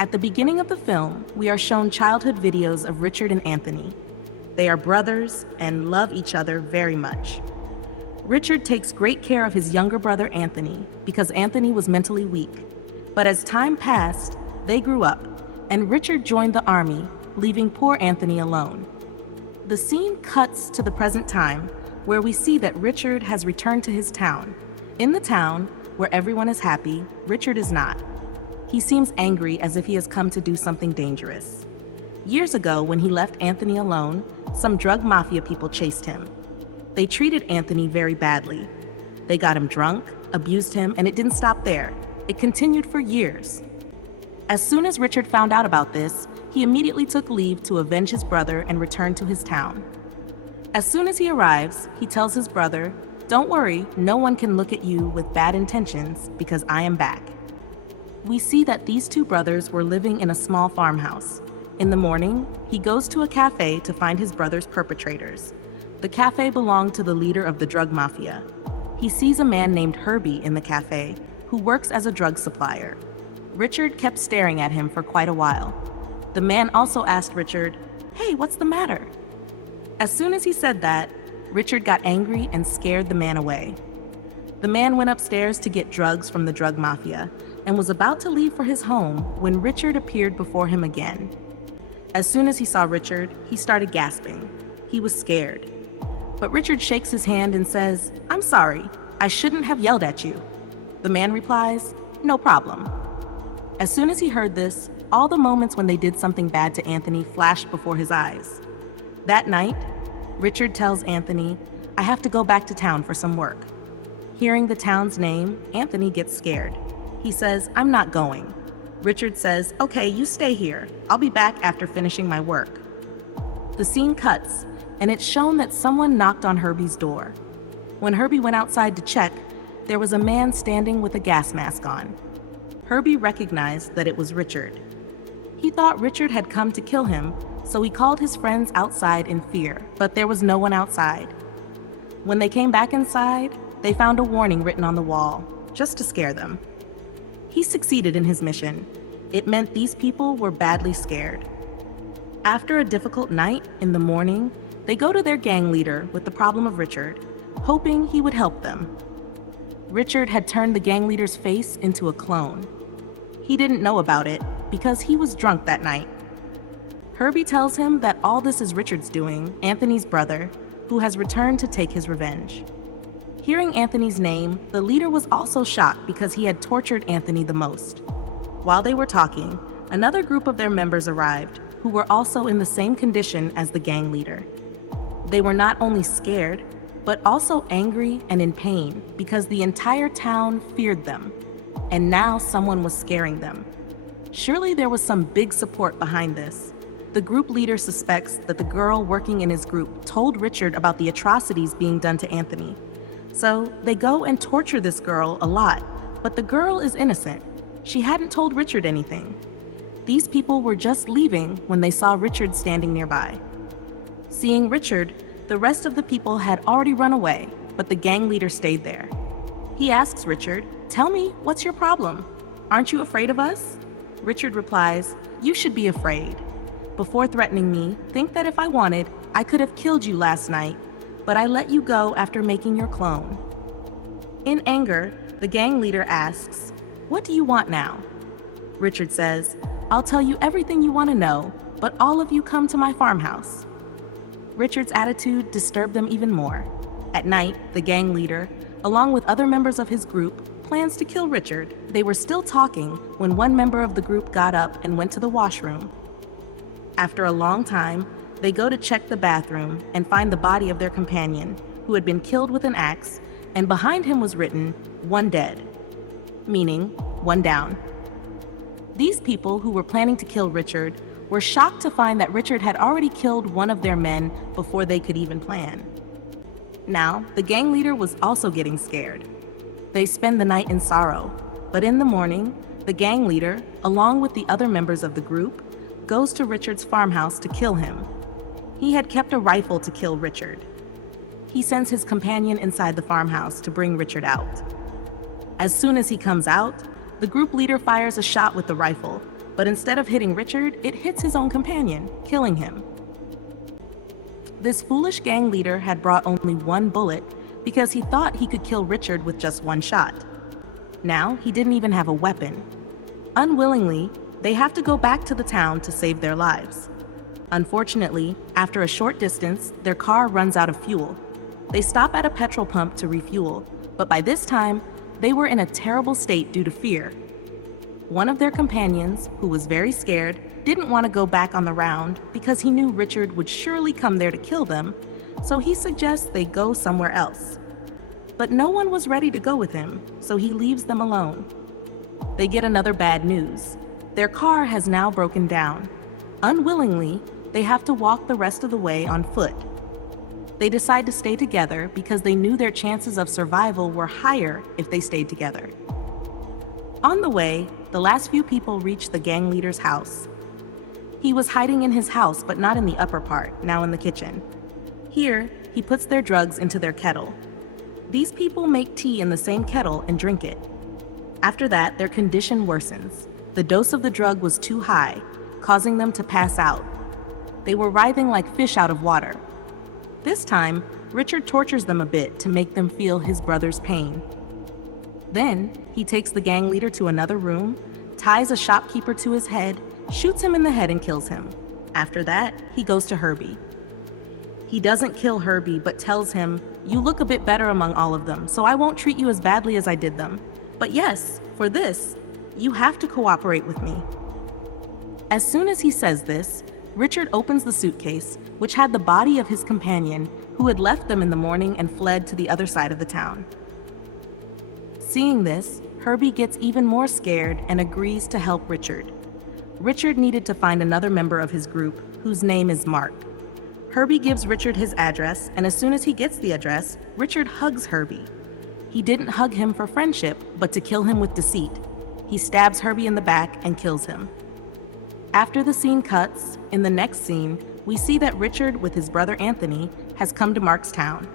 At the beginning of the film, we are shown childhood videos of Richard and Anthony. They are brothers and love each other very much. Richard takes great care of his younger brother Anthony because Anthony was mentally weak. But as time passed, they grew up, and Richard joined the army, leaving poor Anthony alone. The scene cuts to the present time, where we see that Richard has returned to his town. In the town, where everyone is happy, Richard is not. He seems angry as if he has come to do something dangerous. Years ago, when he left Anthony alone, some drug mafia people chased him. They treated Anthony very badly. They got him drunk, abused him, and it didn't stop there. It continued for years. As soon as Richard found out about this, he immediately took leave to avenge his brother and return to his town. As soon as he arrives, he tells his brother, "Don't worry, no one can look at you with bad intentions because I am back." We see that these two brothers were living in a small farmhouse. In the morning, he goes to a cafe to find his brother's perpetrators. The cafe belonged to the leader of the drug mafia. He sees a man named Herbie in the cafe who works as a drug supplier. Richard kept staring at him for quite a while. The man also asked Richard, "Hey, what's the matter?" As soon as he said that, Richard got angry and scared the man away. The man went upstairs to get drugs from the drug mafia and was about to leave for his home when Richard appeared before him again. As soon as he saw Richard, he started gasping. He was scared. But Richard shakes his hand and says, "I'm sorry, I shouldn't have yelled at you." The man replies, "No problem." As soon as he heard this, all the moments when they did something bad to Anthony flashed before his eyes. That night, Richard tells Anthony, "I have to go back to town for some work." Hearing the town's name, Anthony gets scared. He says, "I'm not going." Richard says, "Okay, you stay here. I'll be back after finishing my work." The scene cuts, and it's shown that someone knocked on Herbie's door. When Herbie went outside to check, there was a man standing with a gas mask on. Herbie recognized that it was Richard. He thought Richard had come to kill him, so he called his friends outside in fear, but there was no one outside. When they came back inside, they found a warning written on the wall, just to scare them. He succeeded in his mission. It meant these people were badly scared. After a difficult night, in the morning, they go to their gang leader with the problem of Richard, hoping he would help them. Richard had turned the gang leader's face into a clone. He didn't know about it because he was drunk that night. Herbie tells him that all this is Richard's doing, Anthony's brother, who has returned to take his revenge. Hearing Anthony's name, the leader was also shocked because he had tortured Anthony the most. While they were talking, another group of their members arrived, who were also in the same condition as the gang leader. They were not only scared, but also angry and in pain because the entire town feared them, and now someone was scaring them. Surely there was some big support behind this. The group leader suspects that the girl working in his group told Richard about the atrocities being done to Anthony. So they go and torture this girl a lot, but the girl is innocent. She hadn't told Richard anything. These people were just leaving when they saw Richard standing nearby. Seeing Richard, the rest of the people had already run away, but the gang leader stayed there. He asks Richard, "Tell me, what's your problem? Aren't you afraid of us?" Richard replies, "You should be afraid. Before threatening me, think that if I wanted, I could have killed you last night, but I let you go after making your clone." In anger, the gang leader asks, "What do you want now?" Richard says, "I'll tell you everything you want to know, but all of you come to my farmhouse." Richard's attitude disturbed them even more. At night, the gang leader, along with other members of his group, plans to kill Richard. They were still talking when one member of the group got up and went to the washroom. After a long time, they go to check the bathroom and find the body of their companion, who had been killed with an axe, and behind him was written, "One dead," meaning one down. These people who were planning to kill Richard were shocked to find that Richard had already killed one of their men before they could even plan. Now, the gang leader was also getting scared. They spend the night in sorrow, but in the morning, the gang leader, along with the other members of the group, goes to Richard's farmhouse to kill him. He had kept a rifle to kill Richard. He sends his companion inside the farmhouse to bring Richard out. As soon as he comes out, the group leader fires a shot with the rifle, but instead of hitting Richard, it hits his own companion, killing him. This foolish gang leader had brought only one bullet because he thought he could kill Richard with just one shot. Now, he didn't even have a weapon. Unwillingly, they have to go back to the town to save their lives. Unfortunately, after a short distance, their car runs out of fuel. They stop at a petrol pump to refuel, but by this time, they were in a terrible state due to fear. One of their companions, who was very scared, didn't want to go back on the round because he knew Richard would surely come there to kill them, so he suggests they go somewhere else. But no one was ready to go with him, so he leaves them alone. They get another bad news. Their car has now broken down. Unwillingly, they have to walk the rest of the way on foot. They decide to stay together because they knew their chances of survival were higher if they stayed together. On the way, the last few people reach the gang leader's house. He was hiding in his house, but not in the upper part, now in the kitchen. Here, he puts their drugs into their kettle. These people make tea in the same kettle and drink it. After that, their condition worsens. The dose of the drug was too high, causing them to pass out. They were writhing like fish out of water. This time, Richard tortures them a bit to make them feel his brother's pain. Then, he takes the gang leader to another room, ties a shopkeeper to his head, shoots him in the head and kills him. After that, he goes to Herbie. He doesn't kill Herbie, but tells him, "You look a bit better among all of them, so I won't treat you as badly as I did them. But yes, for this, you have to cooperate with me." As soon as he says this, Richard opens the suitcase, which had the body of his companion, who had left them in the morning and fled to the other side of the town. Seeing this, Herbie gets even more scared and agrees to help Richard. Richard needed to find another member of his group, whose name is Mark. Herbie gives Richard his address, and as soon as he gets the address, Richard hugs Herbie. He didn't hug him for friendship, but to kill him with deceit. He stabs Herbie in the back and kills him. After the scene cuts, in the next scene, we see that Richard, with his brother Anthony, has come to Mark's town.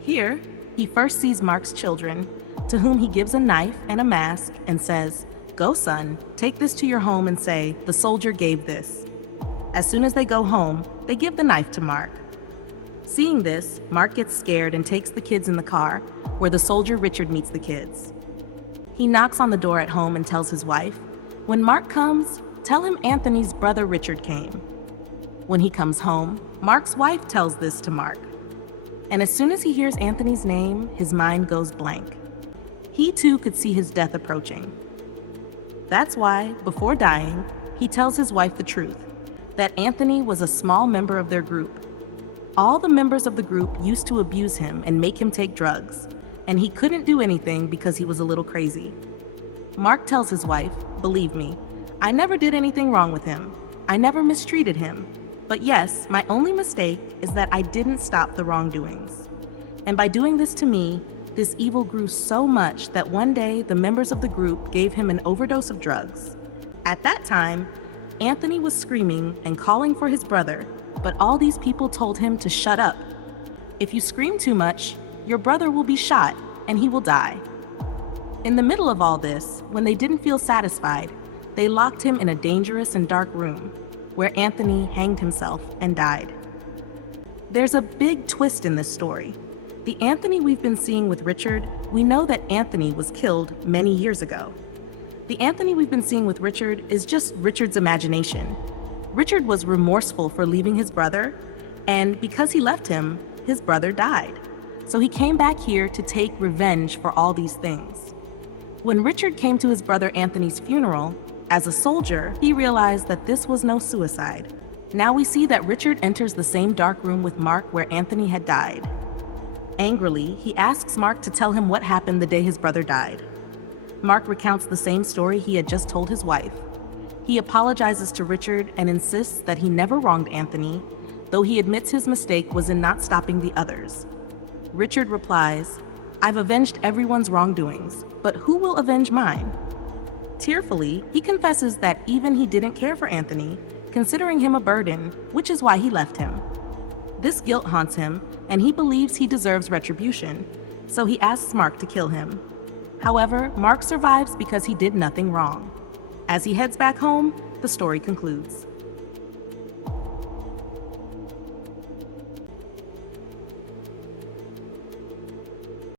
Here, he first sees Mark's children, to whom he gives a knife and a mask and says, "Go, son, take this to your home and say, 'The soldier gave this.'" As soon as they go home, they give the knife to Mark. Seeing this, Mark gets scared and takes the kids in the car, where the soldier Richard meets the kids. He knocks on the door at home and tells his wife, "When Mark comes, tell him Anthony's brother Richard came." When he comes home, Mark's wife tells this to Mark. And as soon as he hears Anthony's name, his mind goes blank. He too could see his death approaching. That's why, before dying, he tells his wife the truth, that Anthony was a small member of their group. All the members of the group used to abuse him and make him take drugs, and he couldn't do anything because he was a little crazy. Mark tells his wife, "Believe me, I never did anything wrong with him. I never mistreated him. But yes, my only mistake is that I didn't stop the wrongdoings. And by doing this to me, this evil grew so much that one day the members of the group gave him an overdose of drugs. At that time, Anthony was screaming and calling for his brother, but all these people told him to shut up. If you scream too much, your brother will be shot and he will die." In the middle of all this, when they didn't feel satisfied, they locked him in a dangerous and dark room, where Anthony hanged himself and died. There's a big twist in this story. The Anthony we've been seeing with Richard, we know that Anthony was killed many years ago. The Anthony we've been seeing with Richard is just Richard's imagination. Richard was remorseful for leaving his brother, and because he left him, his brother died. So he came back here to take revenge for all these things. When Richard came to his brother Anthony's funeral, as a soldier, he realized that this was no suicide. Now we see that Richard enters the same dark room with Mark where Anthony had died. Angrily, he asks Mark to tell him what happened the day his brother died. Mark recounts the same story he had just told his wife. He apologizes to Richard and insists that he never wronged Anthony, though he admits his mistake was in not stopping the others. Richard replies, "I've avenged everyone's wrongdoings, but who will avenge mine?" Tearfully, he confesses that even he didn't care for Anthony, considering him a burden, which is why he left him. This guilt haunts him, and he believes he deserves retribution, so he asks Mark to kill him. However, Mark survives because he did nothing wrong. As he heads back home, the story concludes.